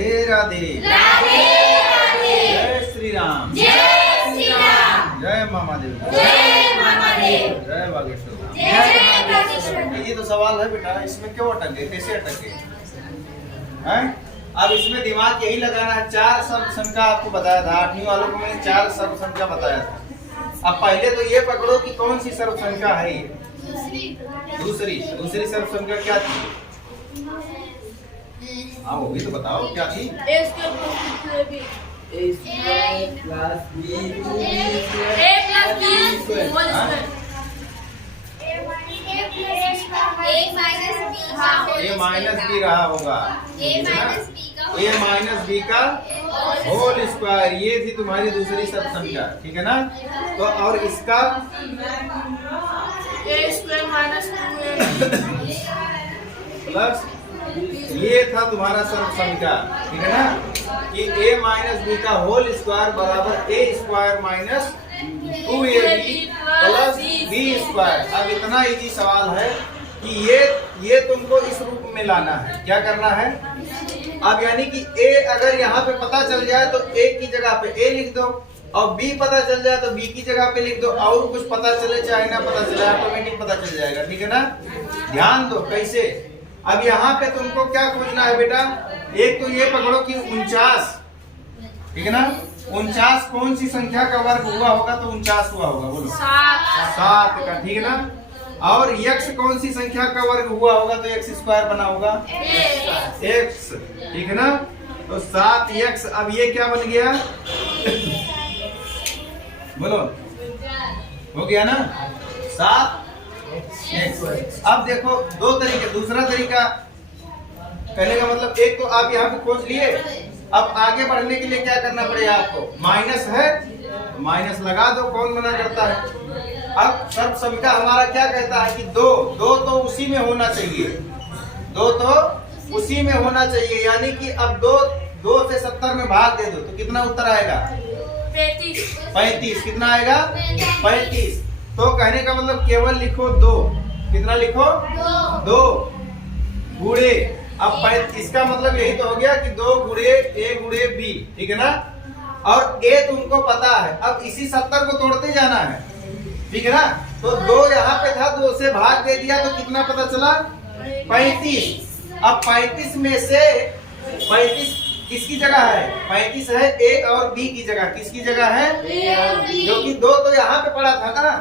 राधे राधे। राधे राधे। जय श्री राम। जय श्री राम। जय महादेव। जय महादेव। जय बागेश्वर धाम। जय बागेश्वर। ये तो सवाल है बेटा, इसमें क्यों अटक गए, कैसे अटक गए हैं? अब इसमें दिमाग यही लगाना है। 4 शब्द संख्या आपको बताया था, 8वीं वालों को मैंने 4 शब्द संख्या बताया था। अब पहले तो ये पकड़ो कि कौन सी सर्व संख्या है ये। दूसरी सर्व संख्या क्या थी? हाँ वो भी तो बताओ क्या थी। ए माइनस बी रहा होगा, ए माइनस बी का होल स्क्वायर, ये थी तुम्हारी दूसरी सर्व संख्या, ठीक है ना। तो और इसका प्लस ये था तुम्हारा सर्व संख्या, ठीक है ना, कि a माइनस बी का होल स्क्वायर बराबर a square minus 2ab plus B square. अब इतना इजी सवाल है कि ये तुमको इस रूप में लाना है। क्या करना है अब, यानी कि a अगर यहाँ पे पता चल जाए तो a की जगह पे a लिख दो, और b पता चल जाए तो b की जगह पे लिख दो, और कुछ पता चले चाहे ना पता चले ऑटोमेटिक पता चल जाएगा, ठीक है ना। ध्यान दो कैसे। अब यहाँ पे तुमको क्या खोजना है बेटा, एक तो ये पकड़ो कि 49, ठीक है ना। 49 कौन सी संख्या का वर्ग हुआ होगा, तो 49 हुआ होगा, बोलो 7 का, ठीक है ना। और x कौन सी संख्या का वर्ग हुआ होगा, तो x स्क्वायर बना होगा x, ठीक है ना। तो 7x, अब ये क्या बन गया बोलो, हो गया ना 7x। अब देखो दो तरीके, दूसरा तरीका कहने का मतलब, एक तो आप यहाँ पे खोज लिए, अब आगे बढ़ने के लिए क्या करना पड़ेगा आपको, माइनस है तो माइनस लगा दो, कौन मना करता है। अब सर्व संख्या हमारा क्या कहता है कि 2 तो उसी में होना चाहिए, 2 तो उसी में होना चाहिए, यानी कि अब 2 से 70 में भाग दे दो तो कितना उत्तर आएगा 35। कितना आएगा 35। तो कहने का मतलब केवल लिखो 2, कितना लिखो 2 गुणे, अब इसका मतलब यही तो हो गया कि 2 गुणे a गुणे b, ठीक है ना। और a तुमको पता है, अब इसी 70 को तोड़ते जाना है, ठीक है ना। तो 2 यहाँ पे था, 2 से भाग दे दिया तो कितना पता चला 35। अब 35 में से 35 किसकी जगह है, 35 है a और b की जगह, किसकी जगह है, क्योंकि 2 तो यहाँ पे पड़ा था ना,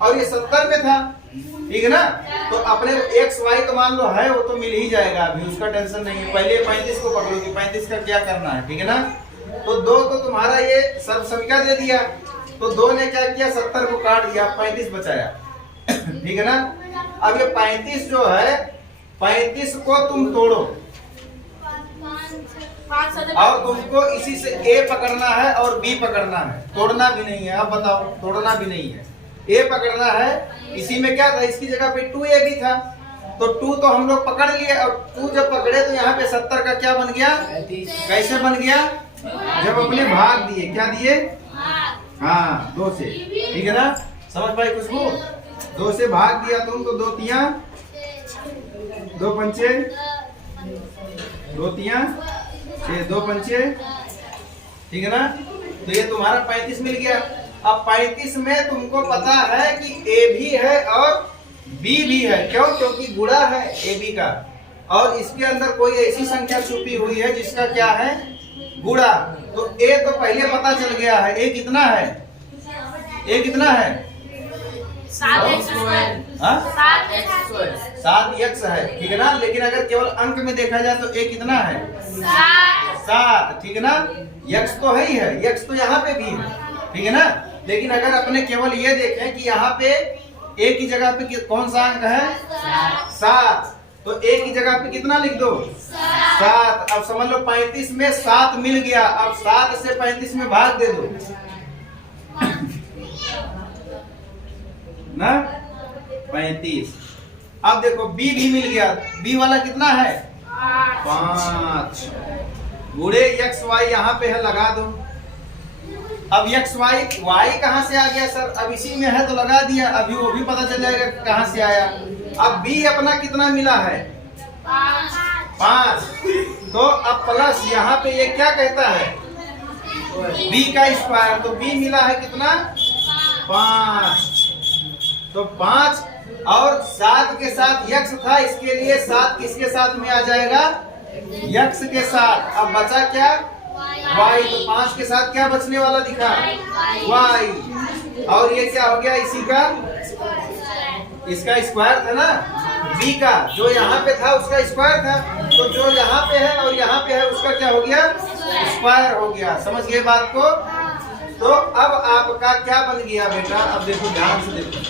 और ये 70 में था, ठीक है ना। तो अपने x y तो मान लो है, वो तो मिल ही जाएगा, अभी उसका टेंशन नहीं है। पहले 35 को पकड़ो कि 35 का क्या करना है, ठीक है ना। तो 2 तो तुम्हारा ये सर्व संख्या दे दिया, तो 2 ने क्या किया 70 को काट दिया, 35 बचाया, ठीक है ना। अब ये 35 जो है, 35 को तुम तोड़ो, और तुमको इसी से a पकड़ना है और b पकड़ना है, तोड़ना भी नहीं है। अब बताओ, तोड़ना भी नहीं है, a पकड़ना है। इसी में क्या था, इसकी जगह पे 2ab था, तो 2 तो हम लोग पकड़ लिए, और 2 जब पकड़े तो यहाँ पे 70 का क्या बन गया, कैसे बन गया, जब अपने भाग दिए, क्या दिए, हाँ 2 से, ठीक है ना। समझ पाए खुशबू, 2 से भाग दिया तुम, तो 2 तिया 2 पंचे 2 तिया 6, 2 पंचे, ठीक है ना। तो ये तुम्हारा 35 मिल गया। अब 35 में तुमको पता है कि a भी है और b भी है, क्यों, क्योंकि गुणा है ab का, और इसके अंदर कोई ऐसी संख्या छुपी हुई है जिसका क्या है, गुणा। तो a तो पहले पता चल गया है, a कितना है, a कितना है 7x है, ठीक है ना। लेकिन अगर केवल अंक में देखा जाए तो a कितना है 7, ठीक है ना। x तो है ही है, x तो यहाँ पे भी है, ठीक है ना। लेकिन अगर अपने केवल ये देखें कि यहाँ पे a की जगह पे कौन सा अंक है 7, तो a की जगह पे कितना लिख दो 7। अब समझ लो 35 में 7 मिल गया, अब 7 से 35 में भाग दे दो ना 35। अब देखो b भी मिल गया, b वाला कितना है 5 गुणे x y यहाँ पे है, लगा दो। अब x y कहाँ से आ गया सर, अब इसी में है तो लगा दिया, अभी वो भी पता चल जाएगा कहाँ से आया। अब b अपना कितना मिला है 5। तो अब प्लस यहाँ पे ये क्या कहता है, b का स्क्वायर, तो b मिला है कितना 5। तो 5 और 7 के साथ x था, इसके लिए 7 किसके साथ में आ जाएगा, x के साथ। अब बचा क्या y, तो 5 के साथ क्या बचने वाला दिखा y, और ये क्या हो गया इसी का, इसका स्क्वायर था ना, b का जो यहाँ पे था उसका स्क्वायर था, तो जो यहाँ पे है और यहाँ पे है उसका क्या हो गया, स्क्वायर हो गया। समझ गए बात को। तो अब आपका क्या बन गया बेटा, अब देखो ध्यान से देखो,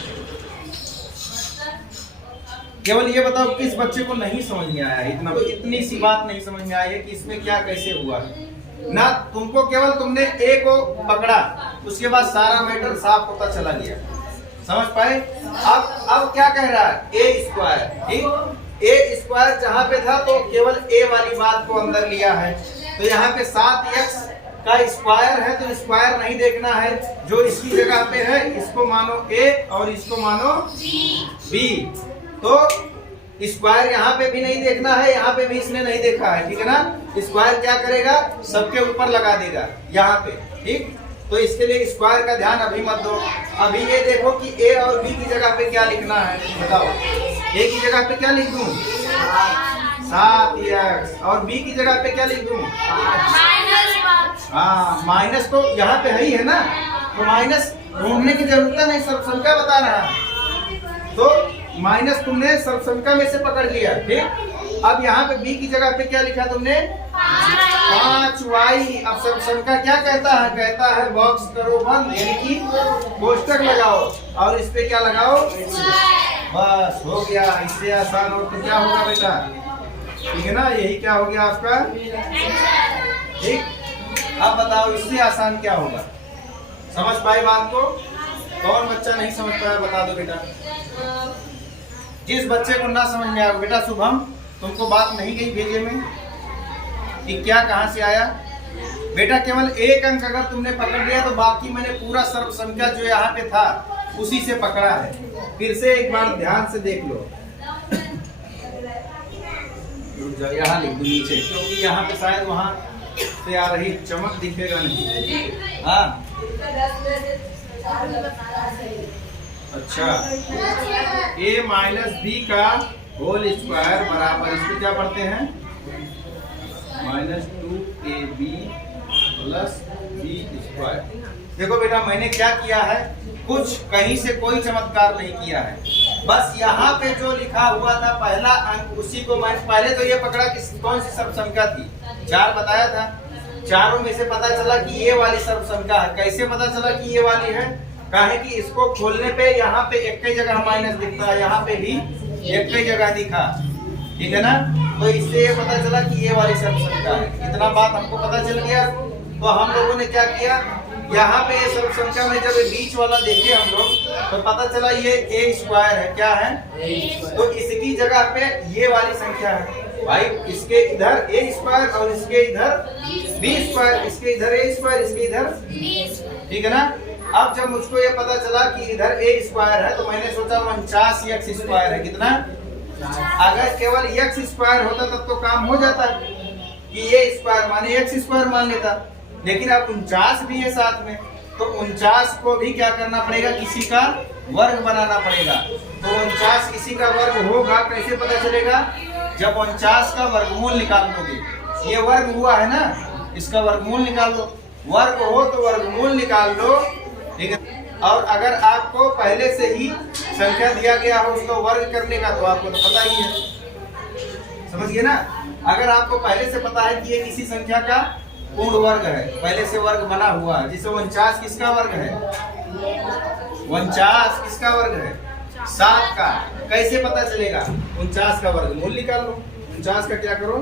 केवल ये बताओ किस बच्चे को नहीं समझ में आया, इतनी सी बात नहीं समझ में आई है कि इसमें क्या कैसे हुआ है ना। तुमको केवल तुमने ए को पकड़ा, उसके बाद सारा मैटर साफ होता चला गया, समझ पाए। अब क्या कह रहा है, ए स्क्वायर, ठीक, ए स्क्वायर जहां पे था तो केवल ए वाली बात को अंदर लिया है। तो यहाँ पे 7x का स्क्वायर है, तो स्क्वायर नहीं देखना है, जो इसकी जगह पे है इसको मानो a और इसको मानो b। तो स्क्वायर यहाँ पे भी नहीं देखना है, यहाँ पे भी इसने नहीं देखा है, ठीक है ना। स्क्वायर क्या करेगा, सबके ऊपर लगा देगा यहाँ पे, ठीक। तो इसके लिए स्क्वायर का ध्यान अभी मत दो। अभी ये देखो कि a और b की जगह पे क्या लिखना है, बताओ। a की जगह पे क्या लिख दूं, 7x, और b की जगह पे क्या लिख दूं, हाँ माइनस, तो यहाँ पे है ही है ना, तो माइनस ढूंढने की जरूरत नहीं, सर्वसंख्या बता रहा है, तो माइनस तुमने सर्वसंख्या में से पकड़ लिया, ठीक। अब यहाँ पे b की जगह पे क्या लिखा तुमने, 5y। अब सर्वसंख्या क्या कहता है, कहता है बॉक्स करो बंद, यानी कि कोष्टक लगाओ और इस पे क्या लगाओ, बस हो गया। इससे आसान और तो क्या होगा बेटा, ठीक है ना, यही क्या हो गया आपका, ठीक। अब बताओ इससे आसान क्या होगा, समझ पाए बात को। कौन बच्चा नहीं समझ पाया बता दो बेटा। जिस बच्चे को ना समझ में आया, बेटा शुभम तुमको बात नहीं गई भेजे में कि क्या कहां से आया, बेटा केवल एक अंक अगर तुमने पकड़ लिया तो बाकी मैंने पूरा सर्वसंख्या जो यहाँ पे था उसी से पकड़ा है। फिर से एक बार ध्यान से देख लो, यहाँ लिख दो नीचे, क्योंकि यहाँ पे शायद वहां से आ रही चमक दिखेगा नहीं। हाँ अच्छा, a माइनस b का होल स्क्वायर बराबर, इसको क्या पढ़ते हैं, -2ab प्लस b स्क्वायर। देखो बेटा मैंने क्या किया है, कुछ कहीं से कोई चमत्कार नहीं किया है, बस यहाँ पे जो लिखा हुआ था पहला अंक उसी को मैं पहले तो ये पकड़ा कि कौन सी सर्वसंख्या थी, 4 बताया था, चारों में से पता चला कि ये वाली सर्वसंख्या है। कैसे पता चला कि ये वाली है, काहे कि इसको खोलने पे यहाँ पे एक ही जगह माइनस दिखता है, यहाँ पे भी एक ही जगह दिखा, ठीक है ना। तो इससे ये पता चला कि ये वाली सर्वसंख्या है। इतना बात हमको पता चल गया, तो हम लोगों ने क्या किया, यहाँ पे ये सर्वसंख्या में जब बीच वाला देखे हम लोग तो पता चला ये a स्क्वायर है, क्या है, तो इसकी जगह पे ये वाली संख्या है भाई, इसके इधर a स्क्वायर और इसके इधर b स्क्वायर, इसके इधर a स्क्वायर, इसके इधर, ठीक है ना। अब जब मुझको ये पता चला कि इधर a स्क्वायर है तो मैंने सोचा 49x स्क्वायर है, कितना, अगर केवल x स्क्वायर होता तब तो काम हो जाता कि a स्क्वायर माने x स्क्वायर मान लेता, लेकिन अब 49 भी है साथ में, तो 49 को भी क्या करना पड़ेगा, किसी का वर्ग बनाना पड़ेगा। तो 49 किसी का वर्ग होगा, कैसे पता चलेगा, जब 49 का वर्गमूल निकाल लोगे, ये वर्ग हुआ है ना, इसका वर्गमूल निकाल लो, वर्ग हो तो वर्गमूल निकाल लो, ठीक है। और अगर आपको पहले से ही संख्या दिया गया हो उसको वर्ग करने का तो आपको तो पता ही है, समझिए ना। अगर आपको पहले से पता है कि ये किसी संख्या का पूर्ण वर्ग है, पहले से वर्ग बना हुआ है, जिससे 49 किसका वर्ग है, 49 किसका वर्ग है, 7 का, कैसे पता चलेगा, 49 का वर्गमूल निकाल लो, 49 का क्या करो,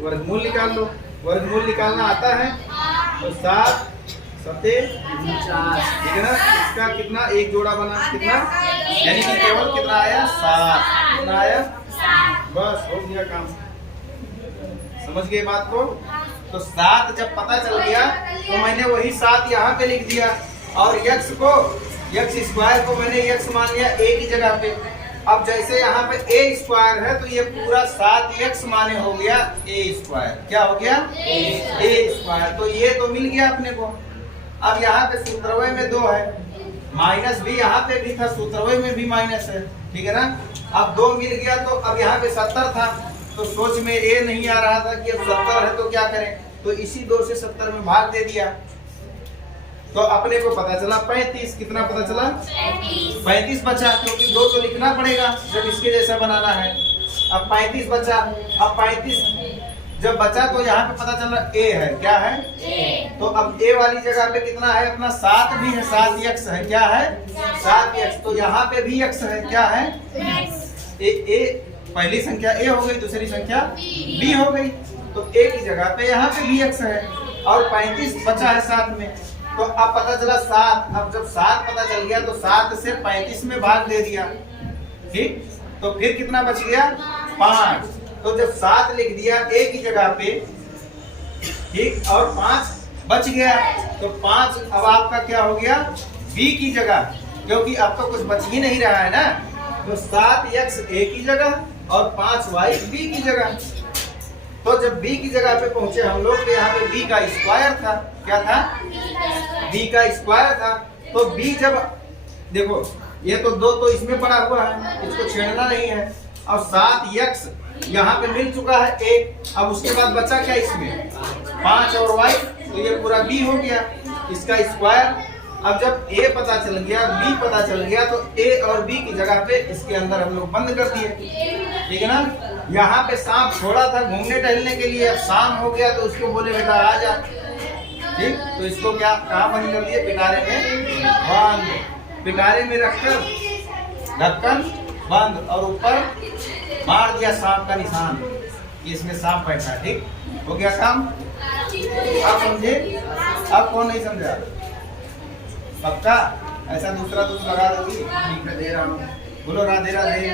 वर्गमूल निकाल लो, वर्गमूल निकालना आता है, तो 7 सत्ते 49, ठीक है ना। इसका कितना, एक जोड़ा बना, कितना, यानी कि केवल कितना आया, 7, कितना आया, बस हो गया काम, समझ गए बात को। तो 7 जब पता चल गया तो मैंने वही 7 यहाँ पे लिख दिया, और x को, x स्क्वायर को मैंने x मान लिया a की जगह पे, अब जैसे यहाँ पे ए स्क्वायर है तो ये पूरा 7x माने हो गया ए स्क्वायर। क्या हो गया? ए स्क्वायर। तो ये तो मिल गया अपने को। अब यहाँ पे सूत्रवय में 2 है, माइनस भी यहाँ पे भी था, सूत्रवय में भी माइनस है, ठीक है ना। अब 2 मिल गया तो अब यहाँ पे 70 था, तो सोच में ए नहीं आ रहा था कि अब 70 है तो क्या करें, तो इसी 2 से 70 में भाग दे दिया। तो अपने को पता चला 35। कितना पता चला? 35 बचा, क्योंकि 2 तो लिखना पड़ेगा जब इसके जैसा बनाना है। अब 35 बचा। अब 35 जब बचा तो यहाँ पे पता चल रहा ए है। क्या है? तो अब ए वाली जगह पे कितना है अपना? 7 भी है, 7x है। क्या है? 7x। तो यहाँ पे भी x है। क्या है? ए पहली संख्या ए हो गई, दूसरी संख्या b हो गई, तो a की जगह पे यहाँ पे भी x है और 35 बचा है 7 में। तो अब पता चला 7। अब जब 7 पता चल गया तो 7 से 35 में भाग दे दिया, ठीक। तो फिर कितना बच गया? 5। तो जब 7 लिख दिया a की जगह पे, ठीक, और 5 बच गया, तो 5 अब आपका क्या हो गया? b की जगह, क्योंकि अब तो कुछ बच ही नहीं रहा है ना। तो 7x a की जगह और 5y b की जगह। तो जब b की जगह पे पहुंचे हम लोग तो यहाँ पे b का स्क्वायर था। क्या था? b का स्क्वायर था। तो b जब देखो ये तो 2 तो इसमें पड़ा हुआ है, इसको छेड़ना नहीं है, और 7x यहाँ पे मिल चुका है 1। अब उसके बाद बचा क्या इसमें? 5 और y, तो ये पूरा b हो गया इसका स्क्वायर। अब जब a पता चल गया, b पता चल गया, तो a और b की जगह पे इसके अंदर हम लोग बंद कर दिए, ठीक है ना। यहाँ पे सांप छोड़ा था घूमने टहलने के लिए, अब शाम हो गया तो उसको बोले बेटा आ जा, ठीक। तो इसको क्या कहाँ बंद कर दिए? पिटारे में बंद। पिटारे में रखकर ढक्कन बंद और ऊपर मार दिया सांप का निशान कि इसमें सांप बैठा है, ठीक। हो गया काम। आप समझे? आप कौन नहीं समझा? पक्का? ऐसा दूसरा लगा दोगी? ठीक है, दे रहा हूँ। बोलो राधे राधे।